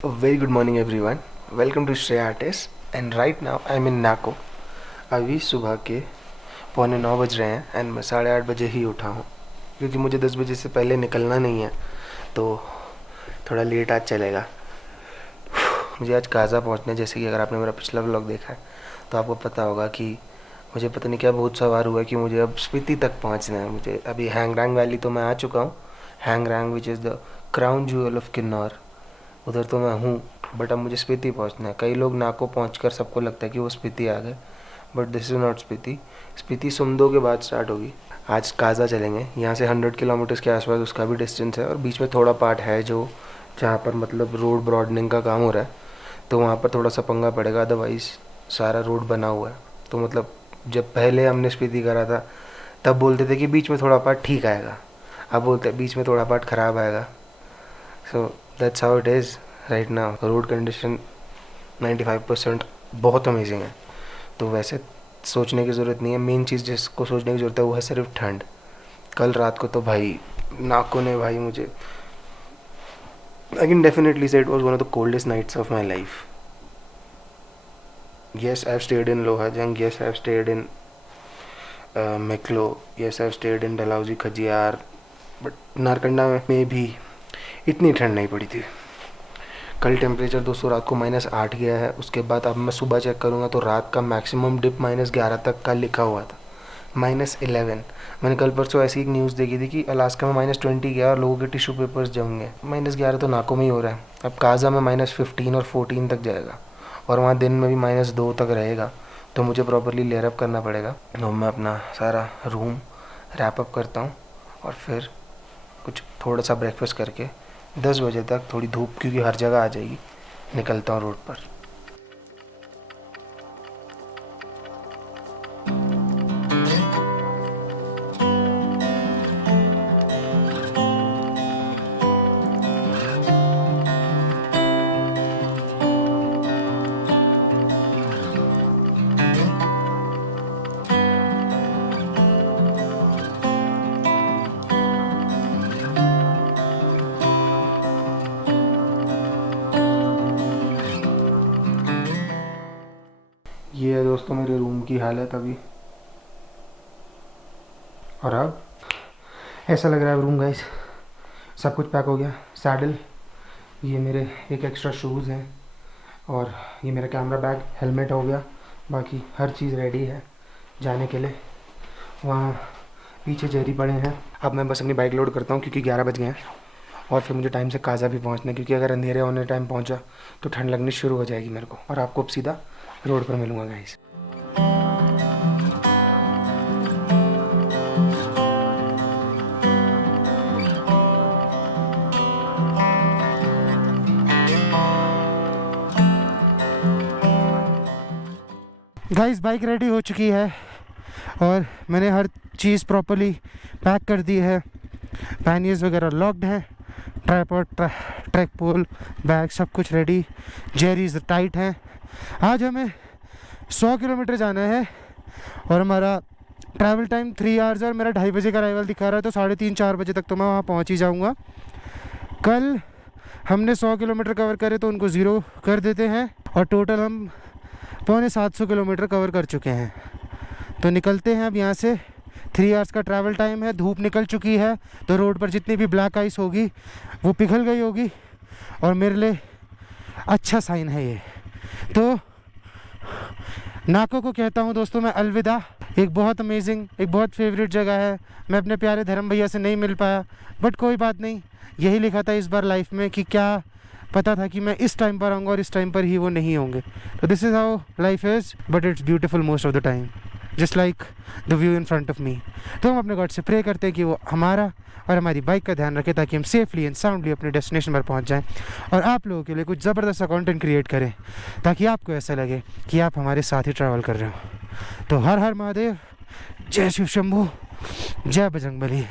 A very good morning everyone. Welcome to Shreya Artists and right now I'm in नाको. अभी सुबह के 8:45 बज रहे हैं एंड मैं 8:30 बजे ही उठा हूँ क्योंकि मुझे 10 बजे से पहले निकलना नहीं है, तो थोड़ा लेट आज चलेगा. मुझे आज काज़ा पहुँचना है. जैसे कि अगर आपने मेरा पिछला व्लॉग देखा है तो आपको पता होगा कि मुझे पता नहीं क्या बहुत सवार हुआ है कि मुझे अब स्पीति तक पहुँचना है. मुझे अभी हैंगरैंग वैली तो मैं आ चुका हूँ. Hangrang which is the crown jewel of Kinnaur, उधर तो मैं हूँ, बट अब मुझे स्पीति पहुँचना है. कई लोग नाको पहुँचकर सबको लगता है कि वो स्पीति आ गए, but this is not Spiti. Spiti Sumdo के बाद स्टार्ट होगी. आज काज़ा चलेंगे. यहाँ से 100 किलोमीटर्स के आसपास उसका भी डिस्टेंस है और बीच में थोड़ा पार्ट है जो जहाँ पर मतलब रोड ब्रॉडनिंग का काम हो रहा है, तो वहाँ पर थोड़ा सा पंगा पड़ेगा. अदरवाइज़ सारा रोड बना हुआ है. तो मतलब जब पहले हमने स्पीति करा था तब बोलते थे कि बीच में थोड़ा पार्ट ठीक आएगा, अब बोलते हैं बीच में थोड़ा पार्ट ख़राब आएगा. So that's how it is right now. Road condition 95% बहुत अमेजिंग है. तो वैसे सोचने की ज़रूरत नहीं है. मेन चीज़ जिसको सोचने की ज़रूरत है वो है सिर्फ ठंड. कल रात को तो भाई नाको ने भाई मुझे I can definitely say it was one of the coldest nights of my life. Yes I have stayed in Lohajung, yes I have stayed in McLeod, yes I have stayed in Dalhousie Khajjiar, but Narkanda में भी इतनी ठंड नहीं पड़ी थी. कल टेम्परेचर दोस्तों रात को -8 गया है. उसके बाद अब मैं सुबह चेक करूँगा तो रात का मैक्सिमम डिप -11 तक का लिखा हुआ था. -11. मैंने कल परसों ऐसी एक न्यूज़ देखी थी कि अलास्का में -20 गया और लोगों के टिश्यू पेपर्स जमेंगे. -11 तो नाको में ही हो रहा है. अब काज़ा में -15 और 14 तक जाएगा और वहाँ दिन में भी -2 तक रहेगा. तो मुझे प्रॉपरली लेयर अप करना पड़ेगा. तो मैं अपना सारा रूम रैप अप करता हूँ और फिर कुछ थोड़ा सा ब्रेकफास्ट करके 10 बजे तक थोड़ी धूप क्योंकि हर जगह आ जाएगी, निकलता हूँ रोड पर. ये है दोस्तों मेरे रूम की हालत अभी. और अब ऐसा लग रहा है रूम गाइस. सब कुछ पैक हो गया. सैडल, ये मेरे एक एक्स्ट्रा शूज़ हैं और ये मेरा कैमरा बैग, हेलमेट हो गया. बाकी हर चीज़ रेडी है जाने के लिए. वहाँ पीछे जेरी पड़े हैं. अब मैं बस अपनी बाइक लोड करता हूँ क्योंकि 11 बज गए हैं और फिर मुझे टाइम से काज़ा भी पहुँचना है क्योंकि अगर अंधेरे होने टाइम पहुँचा तो ठंड लगनी शुरू हो जाएगी मेरे को. और आपको अब सीधा रोड पर मिलूँगा गाइस. गाइस बाइक रेडी हो चुकी है और मैंने हर चीज़ प्रॉपर्ली पैक कर दी है. पैनियर्स वगैरह लॉक्ड हैं. ट्राइपॉड, ट्रैक पोल, बैग सब कुछ रेडी. जेरीज टाइट हैं. आज हमें 100 किलोमीटर जाना है और हमारा ट्रैवल टाइम 3 आवर्स और मेरा 2:30 बजे का अराइवल दिखा रहा है. तो 3:30-4 बजे तक तो मैं वहाँ पहुँच ही जाऊँगा. कल हमने 100 किलोमीटर कवर करे तो उनको 0 कर देते हैं और टोटल हम 750 किलोमीटर कवर कर चुके हैं. तो निकलते हैं अब यहाँ से. 3 आवर्स का ट्रैवल टाइम है. धूप निकल चुकी है तो रोड पर जितनी भी ब्लैक आइस होगी वो पिघल गई होगी और मेरे लिए अच्छा साइन है ये. तो नाको को कहता हूँ दोस्तों मैं अलविदा. एक बहुत अमेजिंग, एक बहुत फेवरेट जगह है. मैं अपने प्यारे धर्म भैया से नहीं मिल पाया, बट कोई बात नहीं. यही लिखा था इस बार लाइफ में कि क्या पता था कि मैं इस टाइम पर आऊँगा और इस टाइम पर ही वो नहीं होंगे. तो this is how life is, but it's beautiful most of the time, just like the view in front of me. तो हम अपने गॉड से प्रे करते हैं कि वो हमारा और हमारी बाइक का ध्यान रखें ताकि हम सेफली एंड साउंडली अपने डेस्टिनेशन पर पहुंच जाएं और आप लोगों के लिए कुछ ज़बरदस्त सा कंटेंट क्रिएट करें ताकि आपको ऐसा लगे कि आप हमारे साथ ही ट्रैवल कर रहे हो. तो हर हर महादेव, जय शिव शंभू, जय Bajrangbali.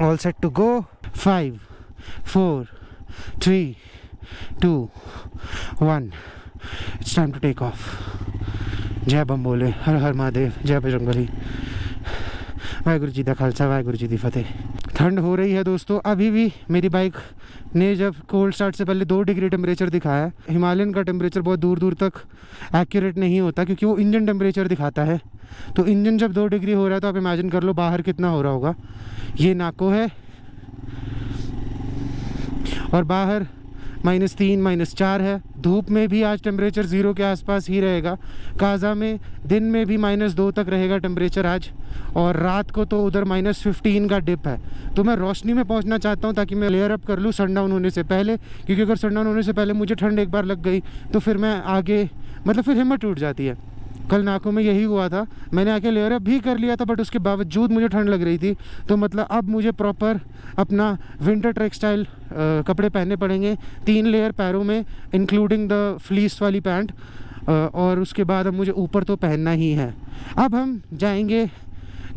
All set to go. 5, 4, 3, 2, 1. It's time to take off. जय बम बोले, हर हर महादेव, जय बजरंगबली. वाहिगुरू जी दा खालसा, वाहिगुरू जी दी फतेह. ठंड हो रही है दोस्तों। अभी भी मेरी बाइक ने जब कोल्ड स्टार्ट से पहले 2 डिग्री टेम्परेचर दिखाया है। हिमालयन का टेम्परेचर बहुत दूर दूर तक एक्यूरेट नहीं होता क्योंकि वो इंजन टेम्परेचर दिखाता है। तो इंजन जब 2 डिग्री हो रहा है तो आप इमेजिन कर लो बाहर कितना हो रहा होगा। ये नाको है और बाहर -3 -4 है। धूप में भी आज टेम्परेचर 0 के आसपास ही रहेगा। काजा में दिन में भी -2 तक रहेगा टेम्परेचर आज, और रात को तो उधर -15 का डिप है। तो मैं रोशनी में पहुंचना चाहता हूं ताकि मैं लेयर अप कर लूं सनडाउन होने से पहले, क्योंकि अगर सनडाउन होने से पहले मुझे ठंड एक बार लग गई तो फिर मैं आगे मतलब फिर हिम्मत टूट जाती है। कल नाको में यही हुआ था, मैंने आके लेयर अप भी कर लिया था बट उसके बावजूद मुझे ठंड लग रही थी। तो मतलब अब मुझे प्रॉपर अपना विंटर ट्रैक स्टाइल कपड़े पहनने पड़ेंगे, 3 लेयर पैरों में इंक्लूडिंग द फ्लीस वाली पैंट, और उसके बाद अब मुझे ऊपर तो पहनना ही है। अब हम जाएंगे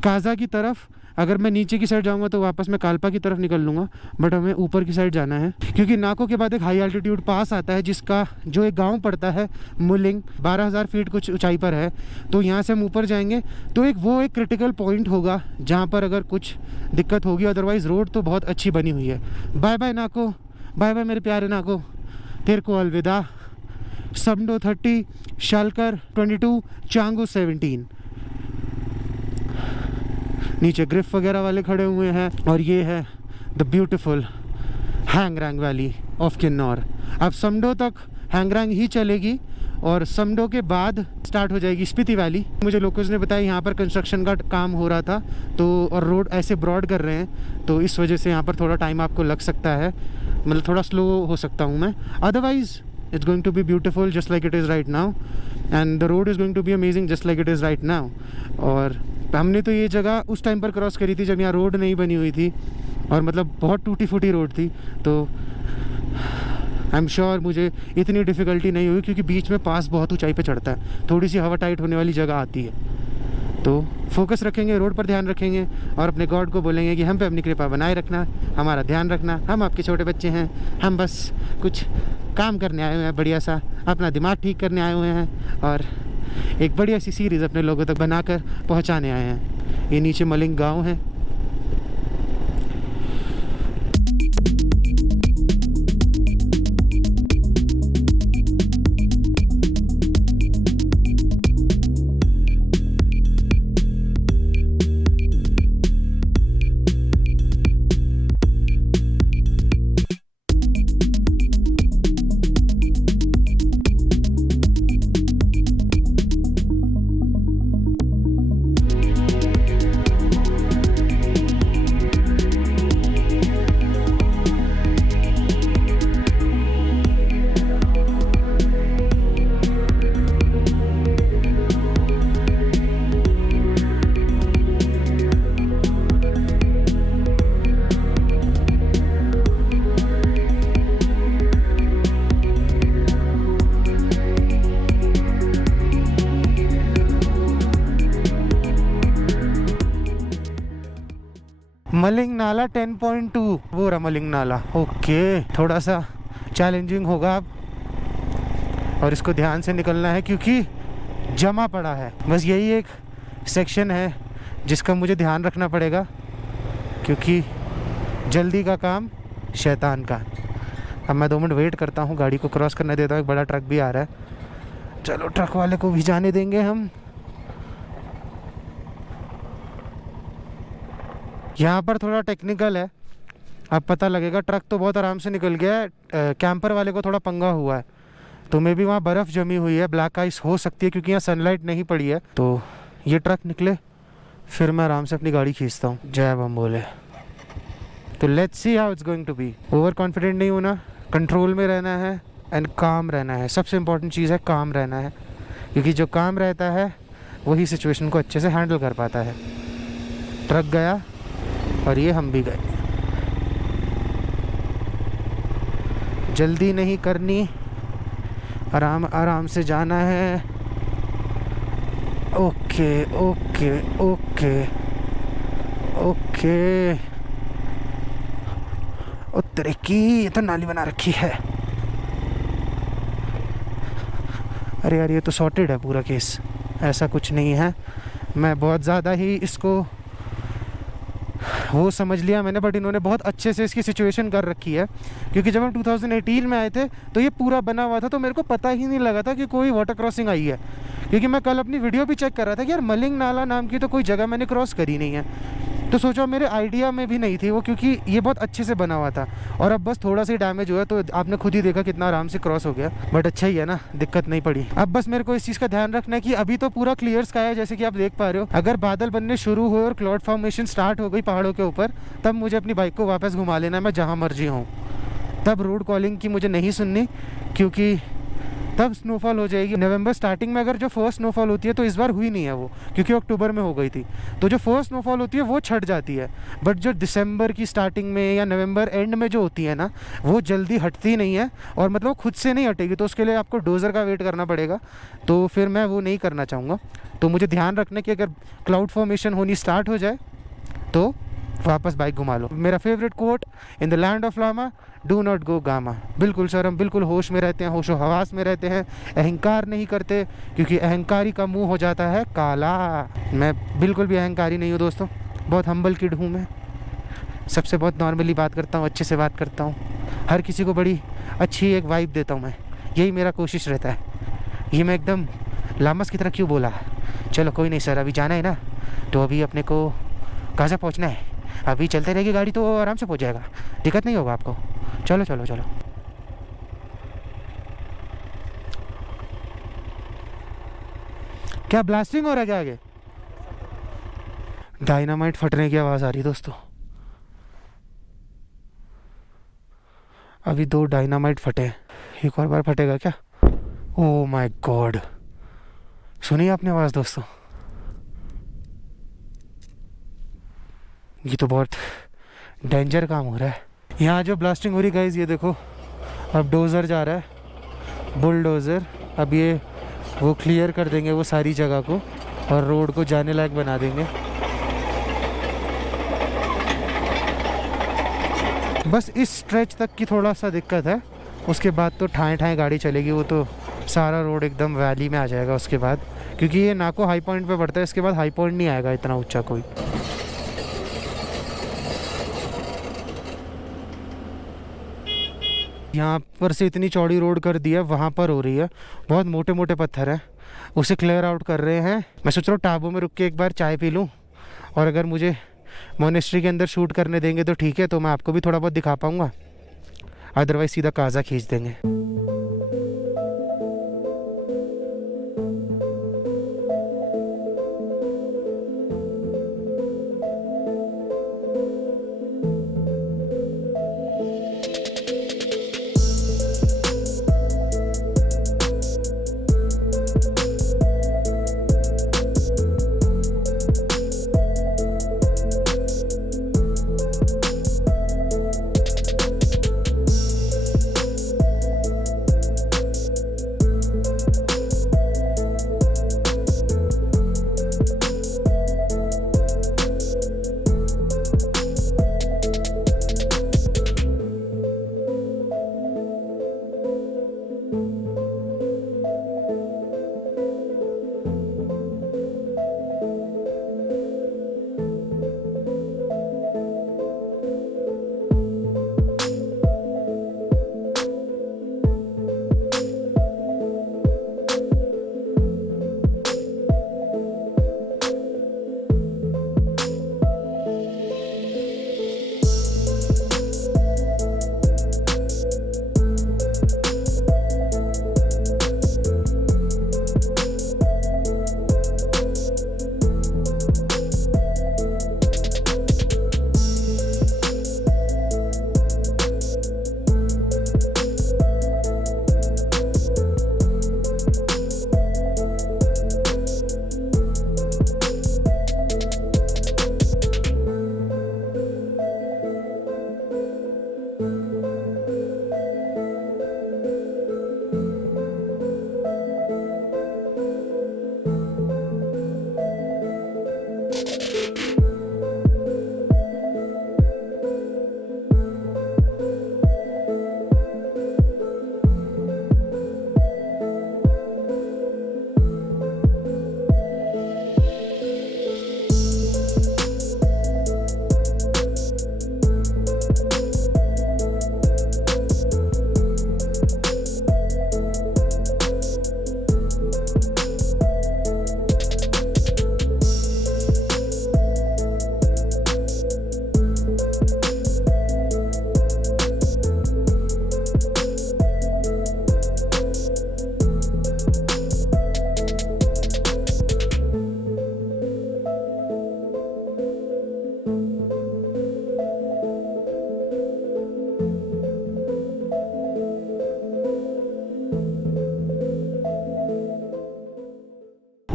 काजा की तरफ। अगर मैं नीचे की साइड जाऊंगा तो वापस मैं कालपा की तरफ निकल लूँगा, बट हमें ऊपर की साइड जाना है क्योंकि नाको के बाद एक हाई एल्टीट्यूड पास आता है जिसका जो एक गांव पड़ता है मुलिंग, 12,000 फीट कुछ ऊंचाई पर है। तो यहाँ से हम ऊपर जाएंगे तो एक क्रिटिकल पॉइंट होगा जहाँ पर अगर कुछ दिक्कत होगी, अदरवाइज़ रोड तो बहुत अच्छी बनी हुई है। बाय बाय नाको, बाय बाय मेरे प्यारे नाको, तेरे को अलविदा। समडो 30, शालकर 22, चांगो 17। नीचे ग्रिफ वगैरह वाले खड़े हुए हैं और ये है the beautiful Hangrang valley of Kinnaur. अब समडो तक हैंगरैंग ही चलेगी और समडो के बाद स्टार्ट हो जाएगी स्पीति वैली। मुझे लोकल्स ने बताया यहाँ पर कंस्ट्रक्शन का काम हो रहा था तो, और रोड ऐसे ब्रॉड कर रहे हैं तो इस वजह से यहाँ पर थोड़ा टाइम आपको लग सकता है, मतलब थोड़ा स्लो हो सकता हूँ मैं। Otherwise it's going to be beautiful just like it is right now and the road is going to be amazing just like it is right now। और हमने तो ये जगह उस टाइम पर क्रॉस करी थी जब यहाँ रोड नहीं बनी हुई थी और मतलब बहुत टूटी फूटी रोड थी, तो आई एम श्योर मुझे इतनी डिफ़िकल्टी नहीं हुई क्योंकि बीच में पास बहुत ऊंचाई पे चढ़ता है, थोड़ी सी हवा टाइट होने वाली जगह आती है। तो फोकस रखेंगे, रोड पर ध्यान रखेंगे और अपने गॉड को बोलेंगे कि हम पे अपनी कृपा बनाए रखना, हमारा ध्यान रखना। हम आपके छोटे बच्चे हैं, हम बस कुछ काम करने आए हुए हैं, बढ़िया सा अपना दिमाग ठीक करने आए हुए हैं और एक बढ़िया सी सीरीज़ अपने लोगों तक बनाकर पहुंचाने आए हैं। ये नीचे मलिंग गांव है। मलिंग नाला 10.2 वो रहा मलिंग नाला। ओके, थोड़ा सा चैलेंजिंग होगा अब और इसको ध्यान से निकलना है क्योंकि जमा पड़ा है। बस यही एक सेक्शन है जिसका मुझे ध्यान रखना पड़ेगा क्योंकि जल्दी का काम शैतान का। अब मैं 2 मिनट वेट करता हूँ, गाड़ी को क्रॉस करने देता हूँ। एक बड़ा ट्रक भी आ रहा है, चलो ट्रक वाले को भी जाने देंगे हम। यहाँ पर थोड़ा टेक्निकल है, अब पता लगेगा। ट्रक तो बहुत आराम से निकल गया है, कैंपर वाले को थोड़ा पंगा हुआ है तो मे भी वहाँ बर्फ़ जमी हुई है, ब्लैक आइस हो सकती है क्योंकि यहाँ सनलाइट नहीं पड़ी है। तो ये ट्रक निकले फिर मैं आराम से अपनी गाड़ी खींचता हूँ। जय बम बोले। तो let's see how it's going to be. Over confident नहीं होना, कंट्रोल में रहना है एंड काम रहना है। सबसे इम्पोर्टेंट चीज़ है काम रहना है क्योंकि जो काम रहता है वही सिचुएशन को अच्छे से हैंडल कर पाता है। ट्रक गया और ये हम भी गए। जल्दी नहीं करनी, आराम आराम से जाना है। Okay okay okay okay. उत्तरे की ये तो नाली बना रखी है। अरे यार ये तो सॉर्टेड है पूरा केस, ऐसा कुछ नहीं है। मैं बहुत ज़्यादा ही इसको वो समझ लिया मैंने, बट इन्होंने बहुत अच्छे से इसकी सिचुएशन कर रखी है, क्योंकि जब हम 2018 में आए थे तो ये पूरा बना हुआ था, तो मेरे को पता ही नहीं लगा था कि कोई वाटर क्रॉसिंग आई है, क्योंकि मैं कल अपनी वीडियो भी चेक कर रहा था कि यार मलिंग नाला नाम की तो कोई जगह मैंने क्रॉस करी नहीं है। तो सोचा मेरे आइडिया में भी नहीं थी वो, क्योंकि ये बहुत अच्छे से बना हुआ था, और अब बस थोड़ा सा डैमेज हुआ, तो आपने खुद ही देखा कितना आराम से क्रॉस हो गया। बट अच्छा ही है ना, दिक्कत नहीं पड़ी। अब बस मेरे को इस चीज़ का ध्यान रखना है कि अभी तो पूरा क्लियर स्काई है, जैसे कि आप देख पा रहे हो। अगर बादल बनने शुरू हुए और क्लाउड फॉर्मेशन स्टार्ट हो गई पहाड़ों के ऊपर, तब मुझे अपनी बाइक को वापस घुमा लेना है, मैं जहाँ मर्जी हूँ। तब रोड कॉलिंग की मुझे नहीं सुननी, क्योंकि तब स्नोफॉल हो जाएगी। नवंबर स्टार्टिंग में अगर जो फर्स्ट स्नोफॉल होती है, तो इस बार हुई नहीं है वो, क्योंकि अक्टूबर में हो गई थी। तो जो फर्स्ट स्नोफॉल होती है वो छट जाती है, बट जो दिसंबर की स्टार्टिंग में या नवंबर एंड में जो होती है ना, वो जल्दी हटती नहीं है, और मतलब खुद से नहीं हटेगी, तो उसके लिए आपको डोज़र का वेट करना पड़ेगा। तो फिर मैं वो नहीं करना चाहूँगा। तो मुझे ध्यान रखना कि अगर क्लाउड फॉर्मेशन होनी स्टार्ट हो जाए तो वापस बाइक घुमा लो। मेरा favourite quote, in the land of lama do not go gama. बिल्कुल सर, हम बिल्कुल होश में रहते हैं, होशो हवास में रहते हैं, अहंकार नहीं करते, क्योंकि अहंकारी का मुंह हो जाता है काला। मैं बिल्कुल भी अहंकारी नहीं हूँ दोस्तों, बहुत हम्बल किड हूँ मैं। सबसे बहुत नॉर्मली बात करता हूँ, अच्छे से बात करता हूँ, हर किसी को बड़ी अच्छी एक वाइब देता हूँ मैं, यही मेरा कोशिश रहता है। ये मैं एकदम लामस की तरह क्यों बोला? चलो कोई नहीं सर, अभी जाना है ना, तो अभी अपने को कहाँ पहुँचना है? अभी चलते रहेगी गाड़ी तो आराम से पहुँच जाएगा, दिक्कत नहीं होगा आपको। चलो चलो चलो। क्या ब्लास्टिंग हो रहा है क्या आगे? डायनामाइट फटने की आवाज़ आ रही है दोस्तों। अभी 2 डायनामाइट फटे, एक और बार फटेगा क्या? ओह माय गॉड, सुनी आपने आवाज़ दोस्तों? ये तो बहुत डेंजर काम हो रहा है। यहाँ जो ब्लास्टिंग हो रही गाइस, ये देखो, अब डोज़र जा रहा है, बुलडोज़र। अब ये वो क्लियर कर देंगे वो सारी जगह को, और रोड को जाने लायक बना देंगे। बस इस स्ट्रेच तक की थोड़ा सा दिक्कत है, उसके बाद तो ठाए ठाए गाड़ी चलेगी। वो तो सारा रोड एकदम वैली में आ जाएगा उसके बाद, क्योंकि ये नाको हाई पॉइंट पे पड़ता है, इसके बाद हाई पॉइंट नहीं आएगा इतना ऊंचा कोई। यहाँ पर से इतनी चौड़ी रोड कर दी है, वहाँ पर हो रही है, बहुत मोटे मोटे पत्थर हैं, उसे क्लियर आउट कर रहे हैं। मैं सोच रहा हूँ टाबू में रुक के एक बार चाय पी लूँ, और अगर मुझे मोनेस्ट्री के अंदर शूट करने देंगे तो ठीक है, तो मैं आपको भी थोड़ा बहुत दिखा पाऊँगा, अदरवाइज सीधा काज़ा खींच देंगे।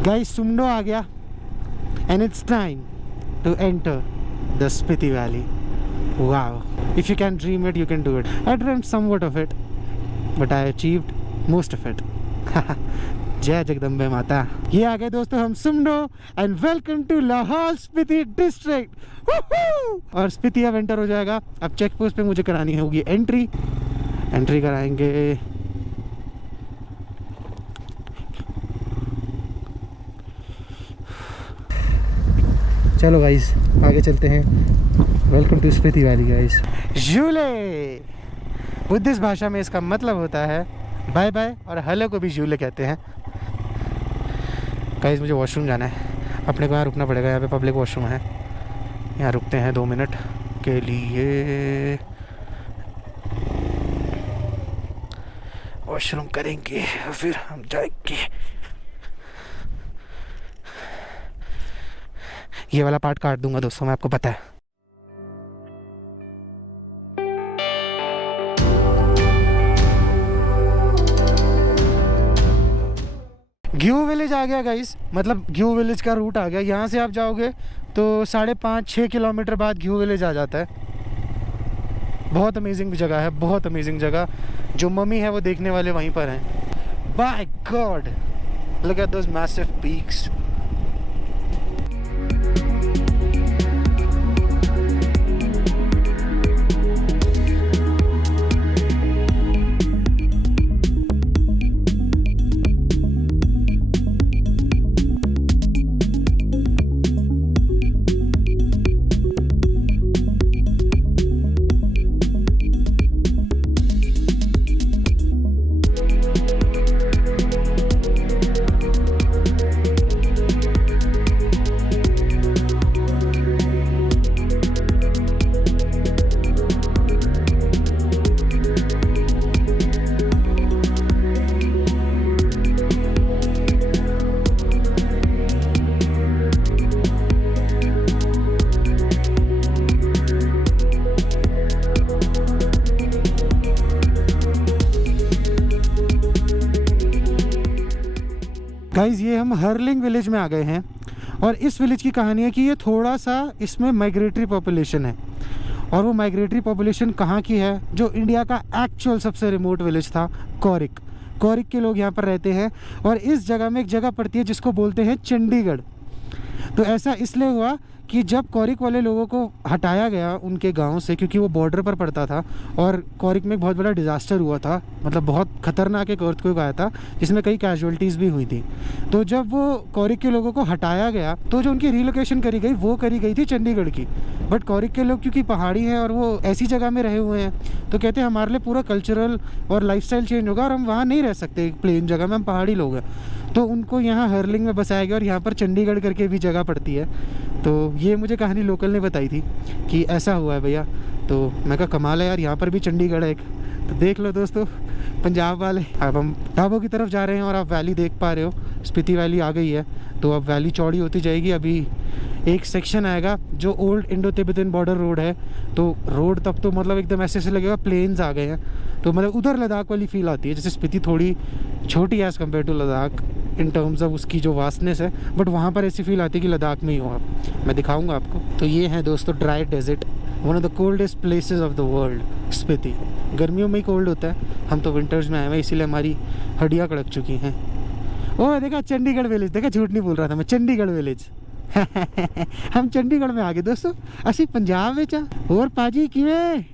गाइस सुमडो आ गया and it's time to enter the Spiti valley. Wow, if you can dream it you can do it. I dreamed somewhat of it but I achieved most of it. जय जगदम्बे माता. ये आ गए दोस्तों हम Sumdo and welcome to Lahaul Spiti district. और स्पीति अब enter हो जाएगा. अब चेक पोस्ट पे मुझे करानी होगी एंट्री कराएंगे. चलो गाइस आगे चलते हैं. Welcome to Spiti valley guys. झूले बुद्धिस्ट भाषा में इसका मतलब होता है बाय बाय, और हेलो को भी झूले कहते हैं. गाइस मुझे वॉशरूम जाना है. अपने को यहाँ रुकना पड़ेगा. यहाँ पे पब्लिक वॉशरूम है. यहाँ रुकते हैं 2 मिनट के लिए. वॉशरूम करेंगे फिर हम जाएंगे. ये वाला पार्ट काट दूंगा दोस्तों, मैं आपको पता है. घ्यू विलेज आ गया गाइस. मतलब घ्यू विलेज का रूट आ गया. यहाँ से आप जाओगे तो 5.5-6 किलोमीटर बाद घ्यू विलेज आ जाता है. बहुत अमेजिंग जगह है, बहुत अमेजिंग जगह. जो मम्मी है वो देखने वाले वहीं पर हैं. By god look at those massive peaks. Guys ये हम हर्लिंग विलेज में आ गए हैं. और इस विलेज की कहानी है कि ये थोड़ा सा इसमें माइग्रेटरी पॉपुलेशन है. और वो माइग्रेटरी पॉपुलेशन कहाँ की है? जो इंडिया का एक्चुअल सबसे रिमोट विलेज था कौरिक के लोग यहाँ पर रहते हैं. और इस जगह में एक जगह पड़ती है जिसको बोलते हैं चंडीगढ़. तो ऐसा इसलिए हुआ कि जब कौरिक वाले लोगों को हटाया गया उनके गांव से, क्योंकि वो बॉर्डर पर पड़ता था और कौरिक में एक बहुत बड़ा डिज़ास्टर हुआ था. मतलब बहुत खतरनाक एक अर्थक्वेक आया था जिसमें कई कैजुअलिटीज़ भी हुई थी. तो जब वो कौरिक के लोगों को हटाया गया तो जो उनकी रिलोकेशन करी गई वो करी गई थी चंडीगढ़ की. बट कौरिक के लोग क्योंकि पहाड़ी हैं और वो ऐसी जगह में रहे हुए हैं तो कहते हैं हमारे लिए पूरा कल्चरल और लाइफस्टाइल चेंज होगा और हम वहाँ नहीं रह सकते एक प्लेन जगह में, हम पहाड़ी लोग हैं. तो उनको यहाँ हर्लिंग में बसाया गया और यहाँ पर चंडीगढ़ करके भी जगह पड़ती है. तो ये मुझे कहानी लोकल ने बताई थी कि ऐसा हुआ है भैया. तो मैं कहा कमाल है यार, यहाँ पर भी चंडीगढ़ है एक. तो देख लो दोस्तों पंजाब वाले. अब हम ढाबों की तरफ जा रहे हैं और आप वैली देख पा रहे हो. स्पीति वैली आ गई है. तो अब वैली चौड़ी होती जाएगी. अभी एक सेक्शन आएगा जो old Indo Tibetan border road है. तो रोड तब तो मतलब एकदम ऐसे लगेगा प्लेन्स आ गए हैं. तो मतलब उधर लद्दाख वाली फील आती है. जैसे स्पीति थोड़ी छोटी है as compare to Ladakh in terms of उसकी जो वास्टनेस है, बट वहाँ पर ऐसी फील आती है कि लद्दाख में ही हो आप. मैं दिखाऊंगा आपको. तो ये है दोस्तों dry desert, one of the coldest places of the world Spiti. गर्मियों में ही कोल्ड होता है. हम तो विंटर्स में आए हैं इसीलिए हमारी हड्डियाँ कड़क चुकी हैं. ओह देखा चंडीगढ़ विलेज, देखा झूठ नहीं बोल रहा था मैं, चंडीगढ़ विलेज. हम चंडीगढ़ में आ गए दोस्तों. असी पंजाब में चा. और पाजी किवें?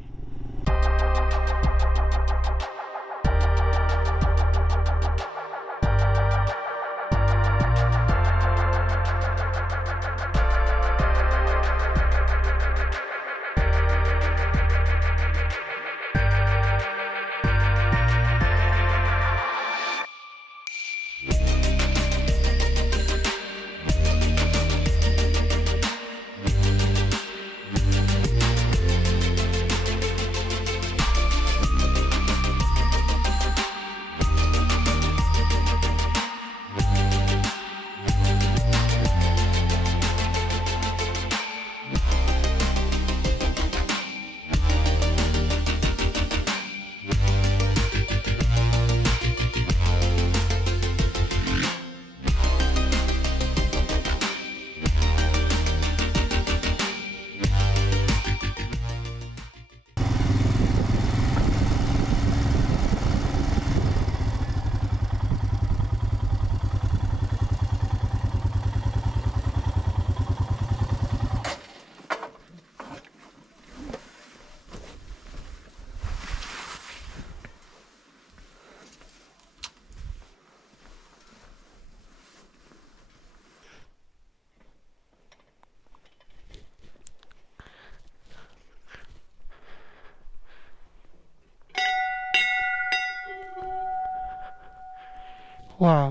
वाह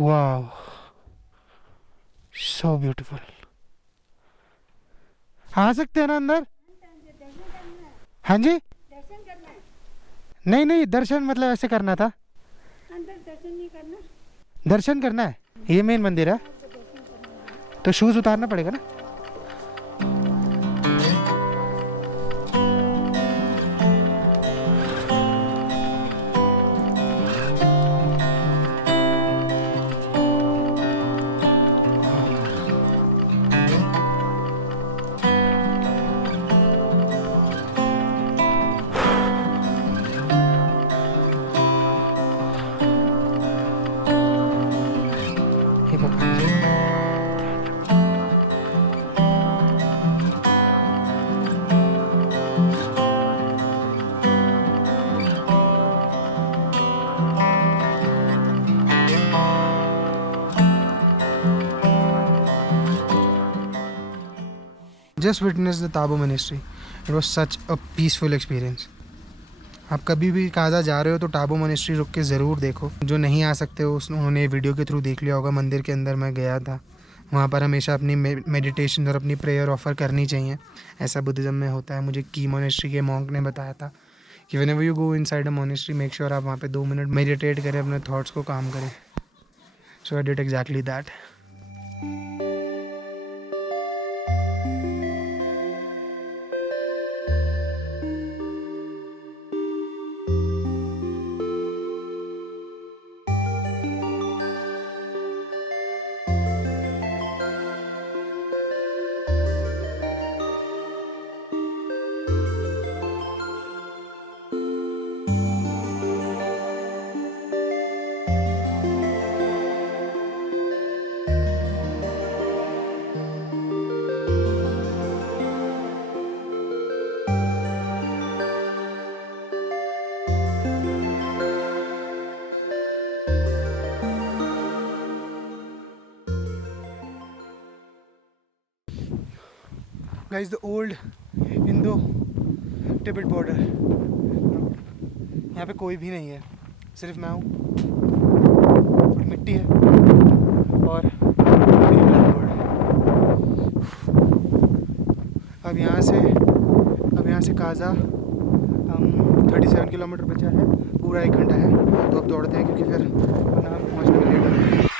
वाह, सो ब्यूटीफुल। आ सकते हैं ना अंदर? हाँ जी। नहीं नहीं, दर्शन मतलब ऐसे करना था। अंदर दर्शन नहीं करना, दर्शन करना है, ये मेन मंदिर है, तो शूज उतारना पड़ेगा ना। हे भगवान। Just witness the Tabo Monastery. It was such a peaceful experience. आप कभी भी काजा जा रहे हो तो टाबो मोनेस्ट्री रुक के ज़रूर देखो। जो नहीं आ सकते हो उन्होंने वीडियो के थ्रू देख लिया होगा। मंदिर के अंदर मैं गया था, वहाँ पर हमेशा अपनी मेडिटेशन और अपनी प्रेयर ऑफर करनी चाहिए, ऐसा बुद्धिज़्म में होता है। मुझे की मोनेस्ट्री के मॉन्क ने बताया था कि whenever you go inside a monastery make sure आप वहाँ पे 2 मिनट मेडिटेट करें, अपने थॉट्स को काम करें। So I did exactly that. Guys, the old Indo-Tibet border. यहाँ पे कोई भी नहीं है, सिर्फ मैं हूँ और मिट्टी है और ब्लैकबोर्ड। अब यहाँ से काजा 37 किलोमीटर बचा है, पूरा 1 घंटा है। तो अब दौड़ते हैं क्योंकि फिर वरना पहुँचने में लेट हो जाएगा।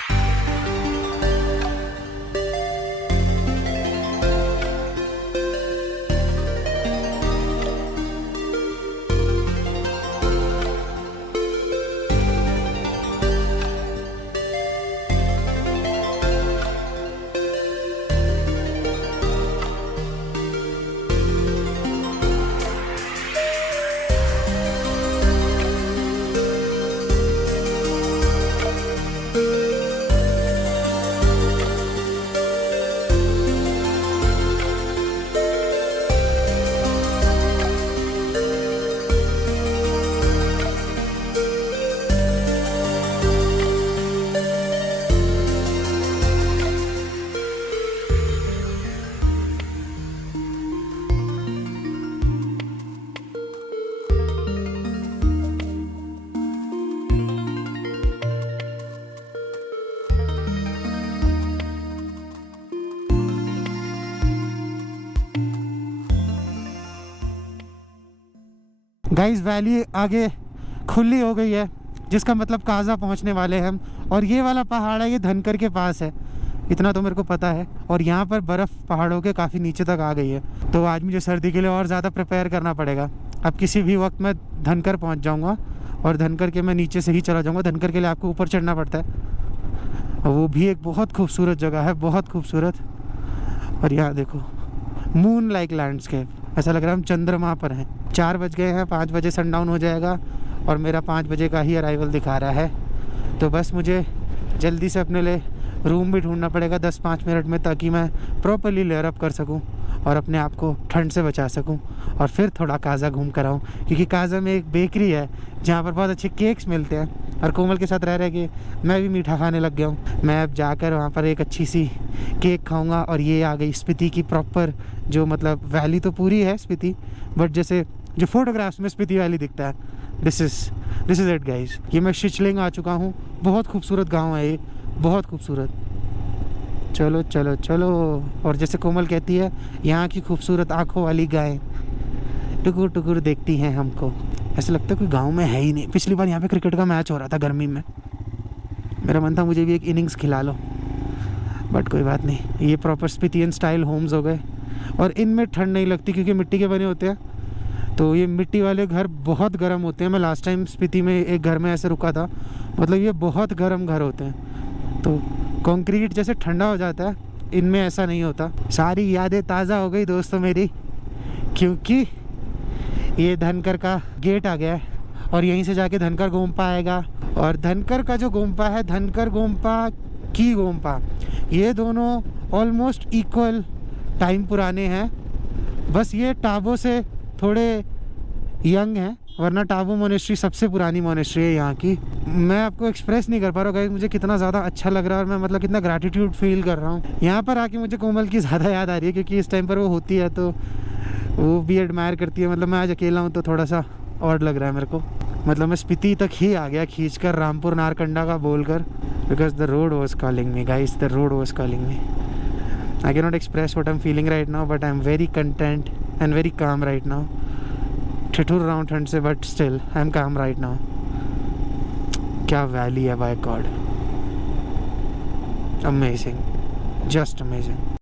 गाइस, वैली आगे खुली हो गई है, जिसका मतलब काजा पहुंचने वाले हैं हम। और ये वाला पहाड़ है, ये धनकर के पास है, इतना तो मेरे को पता है। और यहाँ पर बर्फ़ पहाड़ों के काफ़ी नीचे तक आ गई है, तो आज मुझे सर्दी के लिए और ज़्यादा प्रिपेयर करना पड़ेगा। अब किसी भी वक्त मैं धनकर पहुँच जाऊँगा और धनकर के मैं नीचे से ही चला जाऊँगा। धनकर के लिए आपको ऊपर चढ़ना पड़ता है, वो भी एक बहुत खूबसूरत जगह है, बहुत खूबसूरत। और यहाँ देखो, मून लाइक लैंडस्केप, ऐसा लग रहा है हम चंद्रमा पर हैं। 4 बज गए हैं, 5 बजे सनडाउन हो जाएगा और मेरा 5 बजे का ही अराइवल दिखा रहा है। तो बस मुझे जल्दी से अपने लिए रूम भी ढूंढना पड़ेगा 10-5 मिनट में, ताकि मैं प्रॉपर्ली लेयर अप कर सकूं और अपने आप को ठंड से बचा सकूं और फिर थोड़ा काजा घूम कर आऊँ। क्योंकि काजा में एक बेकरी है जहाँ पर बहुत अच्छे केक्स मिलते हैं और कोमल के साथ रह के मैं भी मीठा खाने लग गया हूँ। मैं अब जाकर वहाँ पर एक अच्छी सी केक खाऊँगा। और ये आ गई स्पीति की प्रॉपर, जो मतलब वैली तो पूरी है स्पीति, बट जैसे जो फोटोग्राफ्स में स्पीति वैली दिखता है दिस इज़ इट गाइस। ये मैं शिचलिंग आ चुका हूँ। बहुत खूबसूरत गांव है ये, बहुत खूबसूरत। चलो चलो चलो। और जैसे कोमल कहती है, यहाँ की खूबसूरत आँखों वाली गायें टुकुर टुकुर देखती हैं हमको। ऐसा लगता है कोई गांव में है ही नहीं। पिछली बार यहाँ पे क्रिकेट का मैच हो रहा था गर्मी में, मेरा मन था मुझे भी एक इनिंग्स खिला लो, बट कोई बात नहीं। ये प्रॉपर स्पीतियन स्टाइल होम्स हो गए, और इनमें ठंड नहीं लगती क्योंकि मिट्टी के बने होते हैं। तो ये मिट्टी वाले घर बहुत गर्म होते हैं। मैं लास्ट टाइम स्पीति में एक घर में ऐसे रुका था, मतलब ये बहुत गर्म घर होते हैं। तो कंक्रीट जैसे ठंडा हो जाता है, इनमें ऐसा नहीं होता। सारी यादें ताज़ा हो गई दोस्तों मेरी, क्योंकि ये धनकर का गेट आ गया है और यहीं से जाके धनकर गोम्पा आएगा। और धनकर का जो गोम्पा है, धनकर गोम्पा की गोम्पा, ये दोनों ऑलमोस्ट इक्वल टाइम पुराने हैं। बस ये टाबो से थोड़े यंग हैं, वरना टाबो मोनेस्ट्री सबसे पुरानी मोनेस्ट्री है यहाँ की। मैं आपको एक्सप्रेस नहीं कर पा रहा हूँ गाइस, मुझे कितना ज़्यादा अच्छा लग रहा है और मैं मतलब कितना ग्रैटिट्यूड फील कर रहा हूँ। यहाँ पर आके मुझे कोमल की ज़्यादा याद आ रही है, क्योंकि इस टाइम पर वो होती है तो वो भी एडमायर करती है। मतलब मैं आज अकेला हूँ तो थोड़ा सा ऑड लग रहा है मेरे को। मतलब मैं स्पीति तक ही आ गया खींच कर, रामपुर नारकंडा का बोल कर, because the road was calling me guys, the road was calling me. I can not express what I am feeling right now, but I am very content and very calm right now. ठिठुर रहा हूँ ठंड से, but still I am calm right now. क्या valley है by god, amazing, just amazing.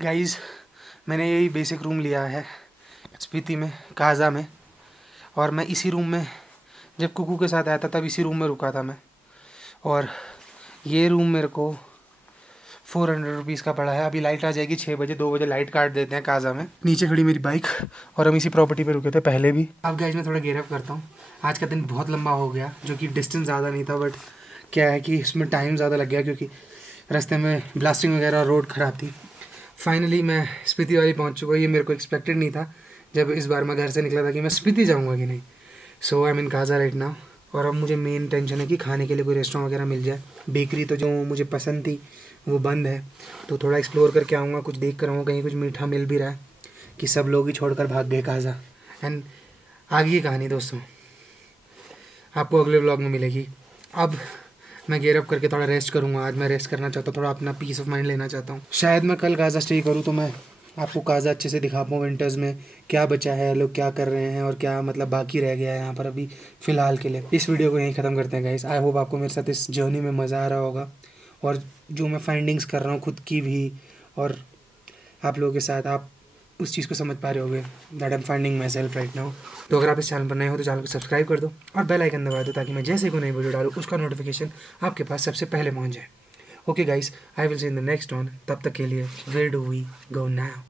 Guys, मैंने यही basic room लिया है स्पीति में, काजा में। और मैं इसी रूम में जब कुकू के साथ आया था तब इसी रूम में रुका था मैं। और ये रूम मेरे को 400 रुपीज़ का पड़ा है। अभी लाइट आ जाएगी 6 बजे, 2 बजे लाइट काट देते हैं काजा में। नीचे खड़ी मेरी बाइक, और हम इसी प्रॉपर्टी पे रुके थे पहले भी। अब गाइस मैं थोड़ा गेयर अप करता हूँ। आज का दिन बहुत लंबा हो गया, जो कि डिस्टेंस ज़्यादा नहीं था, बट क्या है कि इसमें टाइम ज़्यादा लग गया क्योंकि रास्ते में ब्लास्टिंग वगैरह, रोड ख़राब थी। फाइनली मैं स्पीति वाली पहुंच चुका हूँ। ये मेरे को एक्सपेक्टेड नहीं था जब इस बार मैं घर से निकला था कि मैं स्पीति जाऊंगा कि नहीं। So I am in Kaza right now. और अब मुझे मेन टेंशन है कि खाने के लिए कोई रेस्टोरेंट वगैरह मिल जाए। बेकरी तो जो मुझे पसंद थी वो बंद है, तो थोड़ा एक्सप्लोर करके आऊँगा, कुछ देख कर आऊँगा, कहीं कुछ मीठा मिल भी रहा है कि सब लोग ही छोड़कर भाग गए काजा। एंड आगे की कहानी दोस्तों आपको अगले व्लॉग में मिलेगी। अब मैं गेयर अप करके थोड़ा रेस्ट करूँगा। आज मैं रेस्ट करना चाहता हूँ, थोड़ा अपना पीस ऑफ माइंड लेना चाहता हूँ। शायद मैं कल काजा स्टे करूँ तो मैं आपको काजा अच्छे से दिखा पाऊँ विंटर्स में क्या बचा है, लोग क्या कर रहे हैं और क्या मतलब बाकी रह गया है यहाँ पर अभी फ़िलहाल के लिए। इस वीडियो को यहीं ख़त्म करते हैं गाइस। आई होप आपको मेरे साथ इस जर्नी में मज़ा आ रहा होगा, और जो मैं फाइंडिंग्स कर रहा हूँ खुद की भी और आप लोगों के साथ, आप उस चीज़ को समझ पा रहे होगे that I am finding my self right now. तो अगर आप इस चैनल पर नए हो तो चैनल को सब्सक्राइब कर दो और बेल आइकन दबा दो, ताकि मैं जैसे कोई नई वीडियो डालूँ उसका नोटिफिकेशन आपके पास सबसे पहले पहुँच जाए। Okay guys, I will see in the next one. तब तक के लिए where do we go now.